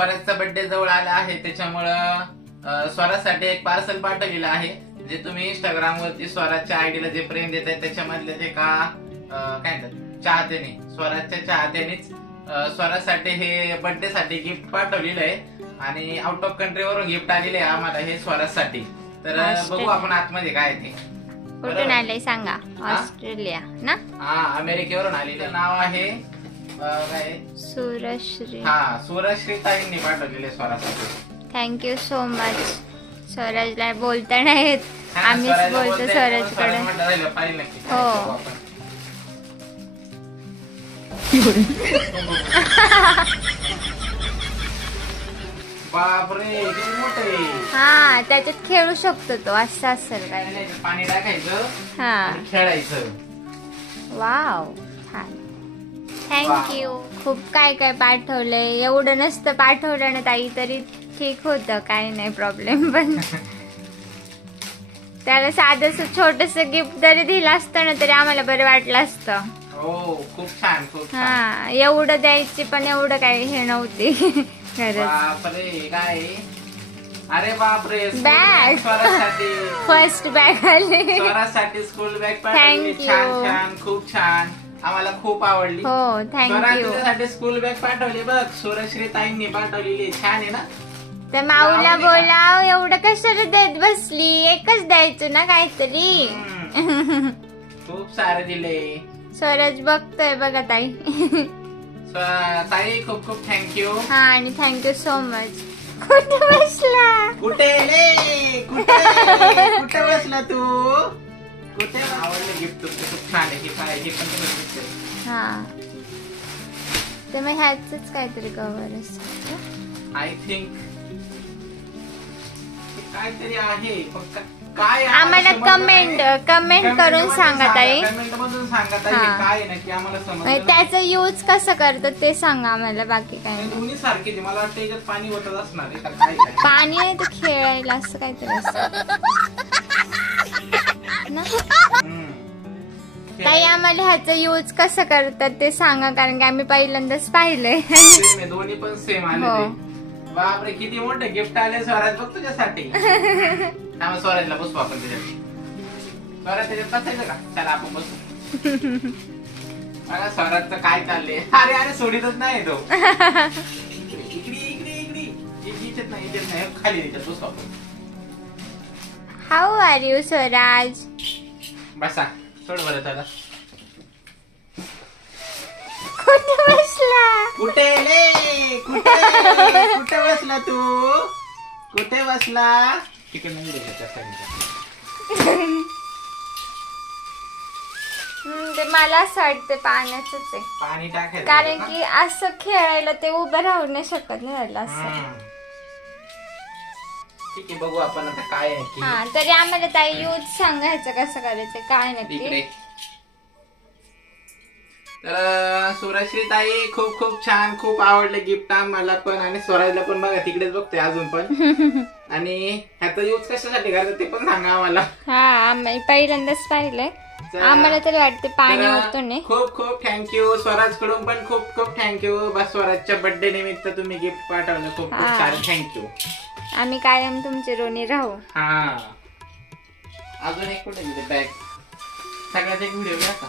स्वराजचा birthday जवळ आला आहे, त्याच्यामुळं स्वराजसाठी एक पार्सल पाठवलेलं आहे. जे तुम्ही इंस्टाग्राम वरती स्वराजच्या आयडीला जे प्रेम देत आहे त्याच्यामधले ते काय म्हणतात चाहत्याने, स्वराजच्या चाहत्यानेच स्वराजसाठी हे बर्थडे साठी गिफ्ट पाठवलेलं आहे आणि आउट ऑफ कंट्री वरून गिफ्ट आलेलं आहे आम्हाला हे स्वराजसाठी. तर बघू आपण आतमध्ये काय ते. कुठून आलंय सांगा? ऑस्ट्रेलिया ना? हा, अमेरिकेवरून आलेलं. नाव आहे काय? सूरजश्री. हा, सूरजश्री ताईंनी पाठवलेले स्वराजसाठी. Thank you so much. स्वराजला बोलता नाही येत, आम्हीच बोलतो स्वराजकडे. हो. बापरे, किती मोठे. हा, त्याच्यात खेळू शकतो तो, असं असेल काय. पाणी टाकायचं, हा, खेळायचं. वाव, छान. थँक्यू. खूप काय काय पाठवलंय. एवढं नसतं पाठवलं ना ताई तरी ठीक होतं, काही नाही प्रॉब्लेम. पण त्याला साधं छोटस गिफ्ट जरी दिलं असतं ना तरी आम्हाला बरं वाटलं असतं. हो, खूप छान, खूप छान. हा, एवढं द्यायची पण एवढं काही हे नव्हती. बापरे, काय. अरे बापरे, बॅग. स्वराजसाठी फर्स्ट बॅग आली. स्वराजसाठी स्कूल बॅग पाठवली. छान छान, खूप छान. आम्हाला खूप आवडली. हो, थँक्यू. स्वराजसाठी स्कूल बॅग पाठवली बघ, सूरजश्री ताईंनी पाठवलेली. छान आहे ना? तर माऊला बोलाव, एवढं कशाला देत बसली, एकच द्यायचं ना काहीतरी. खूप सारे दिले. स्वराज बघतोय बघा ताई. ताई खूप खूप थँक्यू. हा, आणि थँक्यू सो मच. कुठे बसला? कुठे कुठे बसला तू? कुठे? आवडलं गिफ्ट खूप छान आहे. हे काय, हे पण हा, तर मग ह्याच काहीतरी कवर असतं. आय थिंक काहीतरी आहे. काय आम्हाला कमेंट करून सांगा ताई. कमेंट मधून सांगा ताई काय नक्की आम्हाला समजलं. त्याचा यूज कसं करतात ते सांगा आम्हाला. बाकी काय दोन्ही सारखे. मला वाटतं याच्यात पाणी ओतत असणार आहे का काय? पाणी आहे तर खेळायला असं काहीतरी असतं ना. ताई आम्हाला ह्याचा यूज कसं करतात ते सांगा, कारण की आम्ही पहिल्यांदाच पाहिलंय. दोन्ही पण सेम आले. बापरे, किती मोठे गिफ्ट आले स्वराज बघ तुझ्यासाठी. स्वराजला बसू आपण त्याच्यात. स्वराज त्याच्यात बसायचं का? चला आपण बसू. मला स्वराजचं काय चाललंय. अरे अरे, सोडीतच नाही तो. इकडे इकडे इकडे इच्छेत नाही खाली याच्यात बसू आपण. How are you Swaraj? बसा, सोड बरं. चला. कुठे बसला? कुठे बसला तू? कुठे बसला? तिकडे नाही द्यायचं. ते मला असं वाटतं पाण्याच आहे. पाणी टाकायचं, कारण की असं खेळायला ते उभं राहू नाही शकत नाही असं. ठीक आहे, बघू आपण आता काय आहे. हा, तरी आम्हाला ताई यूज सांगायचं कसं करायचं काय नक्की. तर सूरजश्री ताई खूप खूप छान, खूप आवडलं गिफ्ट आम्हाला पण आणि स्वराजला पण. बघा तिकडेच बघतोय अजून पण. आणि ह्याचा यूज कशासाठी करायचं ते पण सांगा आम्हाला. हा, आम्ही पहिल्यांदाच पाहिलंय. आम्हाला तरी वाटते पाणी होतो नाही. खूप खूप थँक्यू. स्वराज कडून पण खूप खूप थँक्यू. बस स्वराजच्या बर्थडे निमित्त तुम्ही गिफ्ट पाठवलं, खूप खूप सारे थँक्यू. आम्ही कायम तुमचे ऋणी राहू. हा, अजून एक कुठे बॅग. सगळ्यात एक व्हिडिओ घ्या का?